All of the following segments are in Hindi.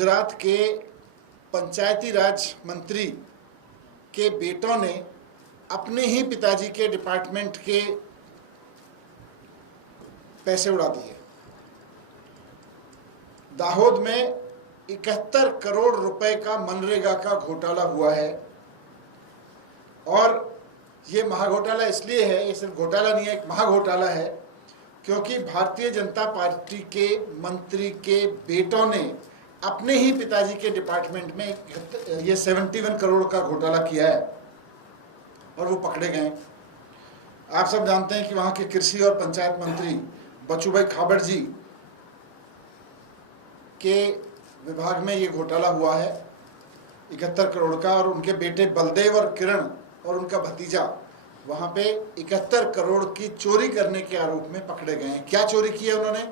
गुजरात के पंचायती राज मंत्री के बेटों ने अपने ही पिताजी के डिपार्टमेंट के पैसे उड़ा दिए। दाहोद में 71 करोड़ रुपए का मनरेगा का घोटाला हुआ है। और ये महाघोटाला इसलिए है, ये सिर्फ घोटाला नहीं है, एक महाघोटाला है, क्योंकि भारतीय जनता पार्टी के मंत्री के बेटों ने अपने ही पिताजी के डिपार्टमेंट में ये 71 करोड़ का घोटाला किया है और वो पकड़े गए। आप सब जानते हैं कि वहाँ के कृषि और पंचायत मंत्री बचूभाई खाबड़ जी के विभाग में ये घोटाला हुआ है 71 करोड़ का, और उनके बेटे बलदेव और किरण और उनका भतीजा वहाँ पे 71 करोड़ की चोरी करने के आरोप में पकड़े गए हैं। क्या चोरी की है उन्होंने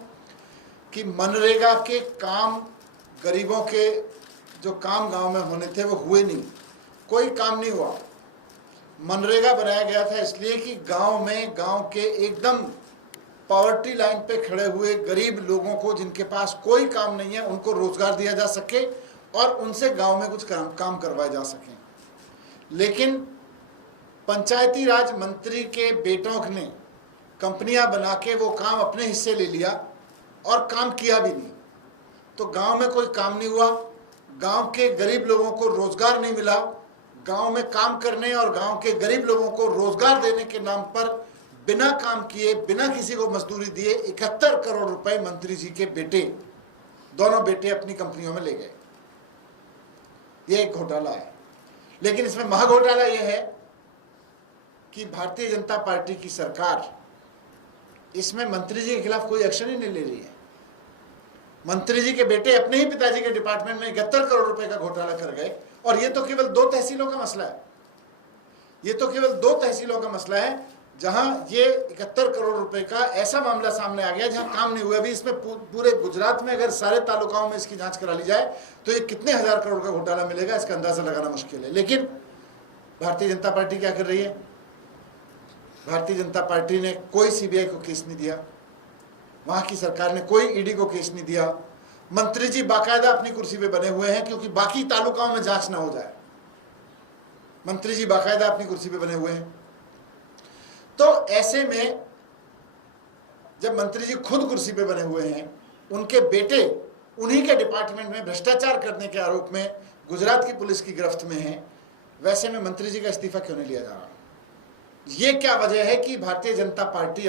कि मनरेगा के काम, गरीबों के जो काम गांव में होने थे वो हुए नहीं, कोई काम नहीं हुआ। मनरेगा बनाया गया था इसलिए कि गांव में, गांव के एकदम पॉवर्टी लाइन पे खड़े हुए गरीब लोगों को, जिनके पास कोई काम नहीं है, उनको रोजगार दिया जा सके और उनसे गांव में कुछ काम करवाए जा सके। लेकिन पंचायती राज मंत्री के बेटों ने कंपनियां बना के वो काम अपने हिस्से ले लिया और काम किया भी नहीं। तो गांव में कोई काम नहीं हुआ, गांव के गरीब लोगों को रोजगार नहीं मिला। गांव में काम करने और गांव के गरीब लोगों को रोजगार देने के नाम पर बिना काम किए, बिना किसी को मजदूरी दिए 71 करोड़ रुपए मंत्री जी के बेटे, दोनों बेटे अपनी कंपनियों में ले गए। ये एक घोटाला है। लेकिन इसमें महाघोटाला यह है कि भारतीय जनता पार्टी की सरकार इसमें मंत्री जी के खिलाफ कोई एक्शन ही नहीं ले रही है। मंत्री जी के बेटे अपने ही पिताजी के डिपार्टमेंट में 71 करोड़ रुपए का घोटाला कर गए, और ये तो केवल 2 तहसीलों का मसला है। ये तो केवल 2 तहसीलों का मसला है जहां ये 71 करोड़ रुपए का ऐसा मामला सामने आ गया जहां काम नहीं हुआ। अभी इसमें पूरे गुजरात में अगर सारे तालुकाओं में इसकी जांच करा ली जाए तो ये कितने हजार करोड़ का घोटाला मिलेगा, इसका अंदाजा लगाना मुश्किल है। लेकिन भारतीय जनता पार्टी क्या कर रही है? भारतीय जनता पार्टी ने कोई सीबीआई को केस नहीं दिया, वहां की सरकार ने कोई ईडी को केस नहीं दिया। मंत्री जी बाकायदा अपनी कुर्सी पे बने हुए हैं क्योंकि बाकी तालुकाओं में जांच ना हो जाए। मंत्री जी बाकायदा अपनी कुर्सी पे बने हुए हैं। तो ऐसे में जब मंत्री जी खुद कुर्सी पे बने हुए हैं, उनके बेटे उन्हीं के डिपार्टमेंट में भ्रष्टाचार करने के आरोप में गुजरात की पुलिस की गिरफ्त में है, वैसे में मंत्री जी का इस्तीफा क्यों नहीं लिया जा रहा? ये क्या वजह है कि भारतीय जनता पार्टी